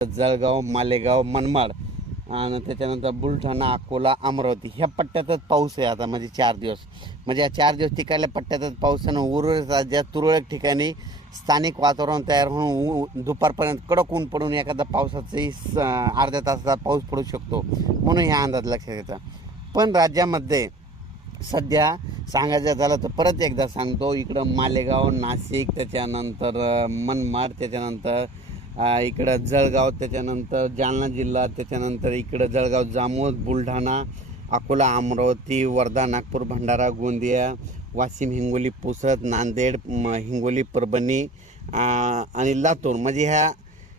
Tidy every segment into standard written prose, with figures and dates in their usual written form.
जळगाव, मालेगाव, मनमाड आणि त्याच्यानंतर बुलढाणा, अकोला, अमरावती ह्या पट्ट्यातच पाऊस आहे आता. म्हणजे 4 दिवस, म्हणजे या 4 दिवस तिकडल्या पट्ट्यातच पाऊस आणि उर्वरित राज्यात तुरळक ठिकाणी स्थानिक वातावरण तयार होऊन दुपारपर्यंत कडक ऊन पडून एखादा पावसाचाही अर्ध्या तासाचा पाऊस पडू शकतो, म्हणून ह्या अंदाज लक्षात येतात. पण राज्यामध्ये सध्या सांगायचं झालं तर परत एकदा सांगतो, इकडं मालेगाव, नाशिक, त्याच्यानंतर मनमाड, त्याच्यानंतर इकडं जळगाव, त्याच्यानंतर जालना जिल्हा, त्याच्यानंतर इकडं जळगाव, जामोद, बुलढाणा, अकोला, अमरावती, वर्धा, नागपूर, भंडारा, गोंदिया, वाशिम, हिंगोली, पुसद, नांदेड, हिंगोली, परभणी आणि लातूर, म्हणजे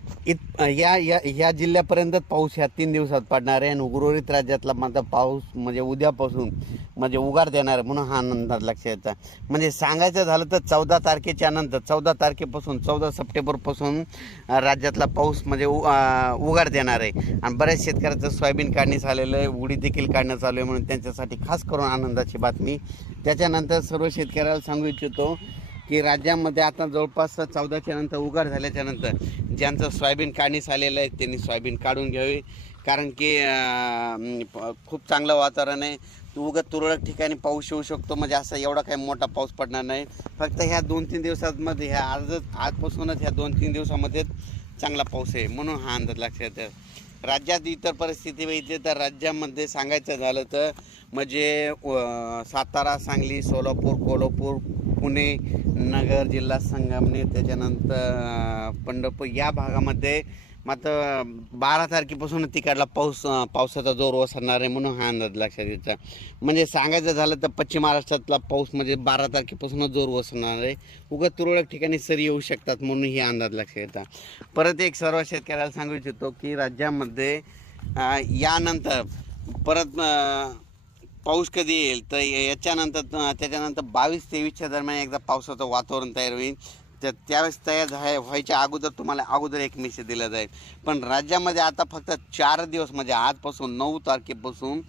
ह्या जिल्ह्यापर्यंत पाऊस ह्या 3 दिवसात पडणार आहे. आणि उर्वरित राज्यातला मात्र पाऊस म्हणजे उद्यापासून म्हणजे उघाड देणार, म्हणून हा अंदाज लक्षात येतात. म्हणजे सांगायचं झालं तर 14 तारखेच्या नंतर 14 तारखेपासून 14 सप्टेंबरपासून राज्यातला पाऊस म्हणजे उघाड देणार आहे. आणि बऱ्याच शेतकऱ्याचं सोयाबीन काढणी झालेलं आहे, उडीद देखील काढणं चालू आहे, म्हणून त्यांच्यासाठी खास करून आनंदाची बातमी. त्याच्यानंतर सर्व शेतकऱ्याला सांगू इच्छितो की राज्यामध्ये आता जवळपास 14च्या नंतर उघाड झाल्याच्या नंतर ज्यांचं सोयाबीन काढणी झालेलं आहे त्यांनी सोयाबीन काढून घ्यावी, कारण की खूप चांगलं वातावरण आहे. तुरळक ठिकाणी पाऊस येऊ शकतो, म्हणजे असं एवढा काही मोठा पाऊस पडणार नाही. फक्त ह्या 2-3 दिवसांमध्ये आजपासूनच ह्या 2-3 दिवसामध्येच चांगला पाऊस आहे, म्हणून हा अंदाज लक्षात येतो. राज्यात इतर परिस्थिती बघितली तर राज्यामध्ये सांगायचं झालं तर म्हणजे सातारा, सांगली, सोलापूर, कोल्हापूर, पुणे, नगर, जिल्हा संगमनेर, त्याच्यानंतर पंढरपूर या भागामध्ये मात्र 12 तारखेपासून तिकडला पावसाचा जोर ओसरणार आहे, म्हणून हा अंदाज लक्षात येतो. म्हणजे सांगायचं झालं तर पश्चिम महाराष्ट्रातला पाऊस म्हणजे 12 तारखेपासूनच जोर ओसरणार आहे. उगाच तुरळक ठिकाणी सरी येऊ शकतात, म्हणून हे अंदाज लक्षात येतात. परत एक सर्व शेतकऱ्याला सांगू इच्छितो की राज्यामध्ये यानंतर परत पाऊस कधी येईल तर त्याच्यानंतर 22-23च्या दरम्यान एकदा पावसाचं वातावरण तयार होईल. तर त्यावेळेस तयार व्हायच्या अगोदर तुम्हाला अगोदर एक मेसेज दिला जाईल. पण राज्यामध्ये आता फक्त 4 दिवस म्हणजे आजपासून 9 तारखेपासून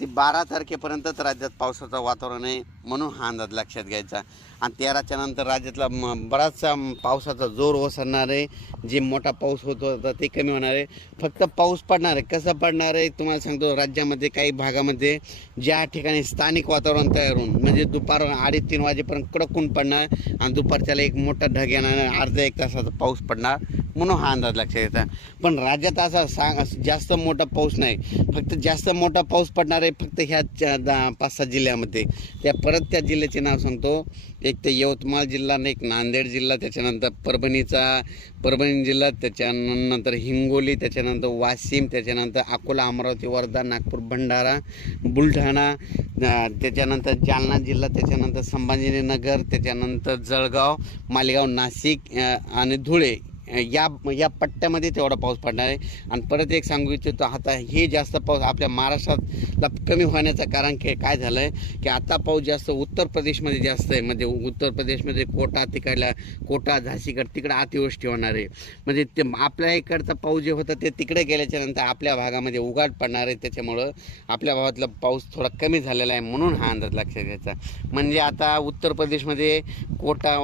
ते 12 तारखेपर्यंतच राज्यात पावसाचं वातावरण आहे, म्हणून हा अंदाज लक्षात घ्यायचा. आणि 13च्या नंतर राज्यातला बराचसा पावसाचा जोर ओसरणार आहे. जे मोठा पाऊस होत होता ते कमी होणार आहे. फक्त पाऊस पडणार आहे, कसं पडणार आहे तुम्हाला सांगतो. राज्यामध्ये काही भागामध्ये ज्या ठिकाणी स्थानिक वातावरण तयार होऊन म्हणजे दुपार 2:30-3 वाजेपर्यंत कडक ऊन पडणार आणि दुपारच्याला एक मोठा ढग येणार, अर्धा 1 तासाचा पाऊस पडणार, म्हणून हा अंदाज लक्षात येतात. पण राज्यात असा जास्त मोठा पाऊस नाही, फक्त जास्त मोठा पाऊस पडणार आहे फक्त ह्या 5-6 जिल्ह्यामध्ये. त्या जिल्ह्याचे नाव सांगतो. एक तर यवतमाळ जिल्हा, एक नांदेड जिल्हा, त्याच्यानंतर परभणी जिल्हा, त्याच्यानंतर हिंगोली, त्याच्यानंतर वाशिम, त्याच्यानंतर अकोला, अमरावती, वर्धा, नागपूर, भंडारा, बुलढाणा, त्याच्यानंतर जालना जिल्हा, त्याच्यानंतर संभाजीनगर, त्याच्यानंतर जळगाव, मालेगाव, नाशिक आणि धुळे या पट्ट्यामध्ये तेवढा पाऊस पडणार आहे. आणि परत एक सांगू इच्छितो, आता हे जास्त पाऊस आपल्या महाराष्ट्रातला कमी होण्याचं कारण काय झालं आहे की आता पाऊस जास्त उत्तर प्रदेशमध्ये जास्त आहे. म्हणजे उत्तर प्रदेशमध्ये कोटा, झाशीगड तिकडे अतिवृष्टी होणार आहे. म्हणजे ते आपल्या इकडचा पाऊस जे होता ते तिकडे गेल्याच्यानंतर आपल्या भागामध्ये उघाड पडणार आहे. त्याच्यामुळं आपल्या भागातला पाऊस थोडा कमी झालेला आहे, म्हणून हा अंदाज लक्षात घ्यायचा. म्हणजे आता उत्तर प्रदेशमध्ये कोटा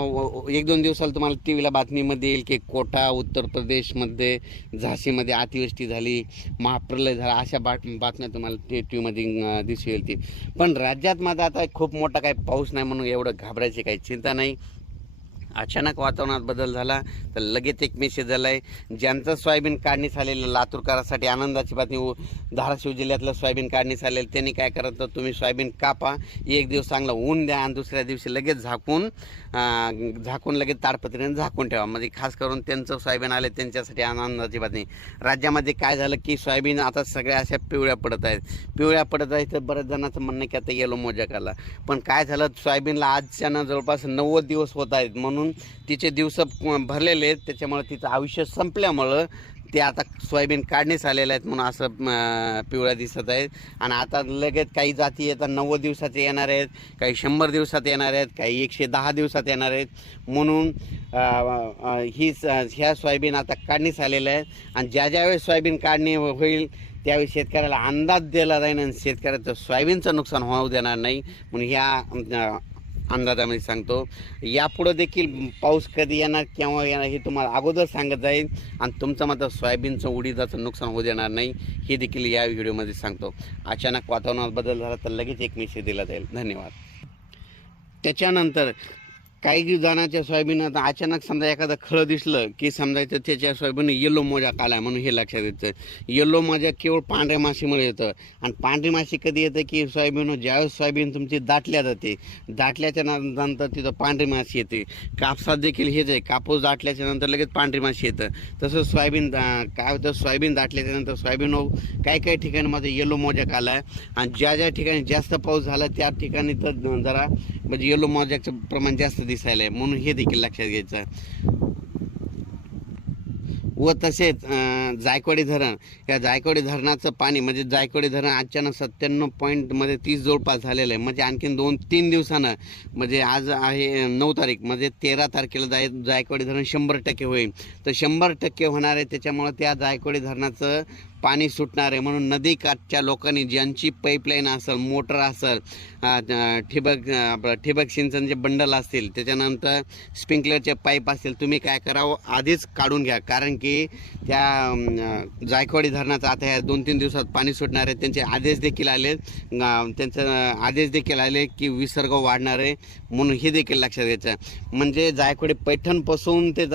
1-2 दिवसाला तुम्हाला टी व्हीला बातमीमध्ये येईल की उत्तर प्रदेशमध्ये झाशीमध्ये अतिवृष्टी झाली, महाप्रलय झाला, अशा बातम्या तुम्हाला टी व्हीमध्ये दिसू येईल. पण राज्यात माझा आता खूप मोठा काही पाऊस नाही, म्हणून एवढं घाबरायची काही चिंता नाही. अचानक वातावरणात बदल झाला तर लगेच एक मेसेज आला आहे. ज्यांचं सोयाबीन काढणी झालेलं लातूरकरांसाठी आनंदाची बातमी. धाराशिव जिल्ह्यातलं सोयाबीन काढणी झालेलं त्यांनी काय करायचं, तुम्ही सोयाबीन कापा, 1 दिवस चांगलं ऊन द्या आणि दुसऱ्या दिवशी लगेच झाकून लगेच ताडपत्रीने झाकून ठेवा. म्हणजे खास करून त्यांचं सोयाबीन आले त्यांच्यासाठी आनंदाची बातमी. राज्यामध्ये काय झालं की सोयाबीन आता सगळ्या अशा पिवळ्या पडत आहेत. तर बऱ्याच जणांचं म्हणणं की आता येलो मोजाक आला. पण काय झालं, सोयाबीनला आजच्यानं जवळपास 90 दिवस होत आहेत, म्हणून तिचे दिवस भरलेले आहेत. त्याच्यामुळे तिचं आयुष्य संपल्यामुळं ते आता सोयाबीन काढणीस आलेले आहेत, म्हणून असं पिवळ्या दिसत आहेत. आणि आता लगेच काही जाती येतात 90 दिवसात येणार आहेत, काही 100 दिवसात येणार आहेत, काही 110 दिवसात येणार आहेत. म्हणून ह्या सोयाबीन आता काढणीस आलेल्या आहेत. आणि ज्यावेळेस सोयाबीन काढणी होईल त्यावेळी शेतकऱ्याला अंदाज दिला जाईल आणि शेतकऱ्याचं सोयाबीनचं नुकसान होऊ देणार नाही. म्हणून ह्या अंदाजामध्ये सांगतो. यापुढं देखील पाऊस कधी येणार केव्हा येणार हे तुम्हाला अगोदर सांगत जाईल आणि तुमचं मात्र सोयाबीनचं उडीदाचं नुकसान होऊ देणार नाही हे देखील या व्हिडिओमध्ये सांगतो. अचानक वातावरणात बदल झाला तर लगेच एक मेसेज दिला जाईल. धन्यवाद. त्याच्यानंतर काही जणांच्या सोयाबीन अचानक समजा एखादं खळं दिसलं की समजायचं त्याच्या सोयाबीन येलो मोजा आला म्हणून हे लक्षात येतं. येलो मोजा केवळ पांढऱ्या माशीमुळे येतं आणि पांढरी माशी कधी येतं की सोयाबीन ज्यावेळेस सोयाबीन तुमची दाटल्या जाते, दाटल्याच्या नंतर तिथं पांढरी माशी येते. कापसात देखील हेच आहे, कापूस दाटल्याच्या नंतर लगेच पांढरी माशी येतं. तसं सोयाबीन काय होतं, सोयाबीन दाटल्याच्या नंतर सोयाबीन काही ठिकाणी माझं येलो मोजाक आला आहे आणि ज्या ठिकाणी जास्त पाऊस झाला त्या ठिकाणी तर जरा म्हणजे येलो मोजाकचं प्रमाण जास्त दिसायला आहे म्हणून हे देखील लक्षात घ्यायचं. व तसेच जायकवाडी धरण, या जायकवाडी धरणाचं पाणी म्हणजे जायकवाडी धरण अचानक 97.30 जवळपास झालेलं आहे. म्हणजे आणखीन 2-3 दिवसानं म्हणजे आज आहे 9 तारीख म्हणजे 13 तारखेला जायकवाडी धरण 100% होईल. तर 100% होणार आहे. त्याच्यामुळं त्या जायकवाडी धरणाचं पाणी सुटणार आहे. म्हणून नदीकाठच्या लोकांनी ज्यांची पाईपलाईन असेल, मोटर असेल, ठिबक सिंचनचे बंडल असतील, त्याच्यानंतर स्प्रिंकलरचे पाईप असतील, तुम्ही काय करावं आधीच काढून घ्या. कारण की त्या जायकवाडी धरणाचं आता ह्या 2-3 दिवसात पाणी सुटणार आहे. त्यांचे आदेश देखील आले, की विसर्ग वाढणार आहे म्हणून हे देखील लक्षात घ्यायचं. म्हणजे जायकवाडी पैठणपासून ते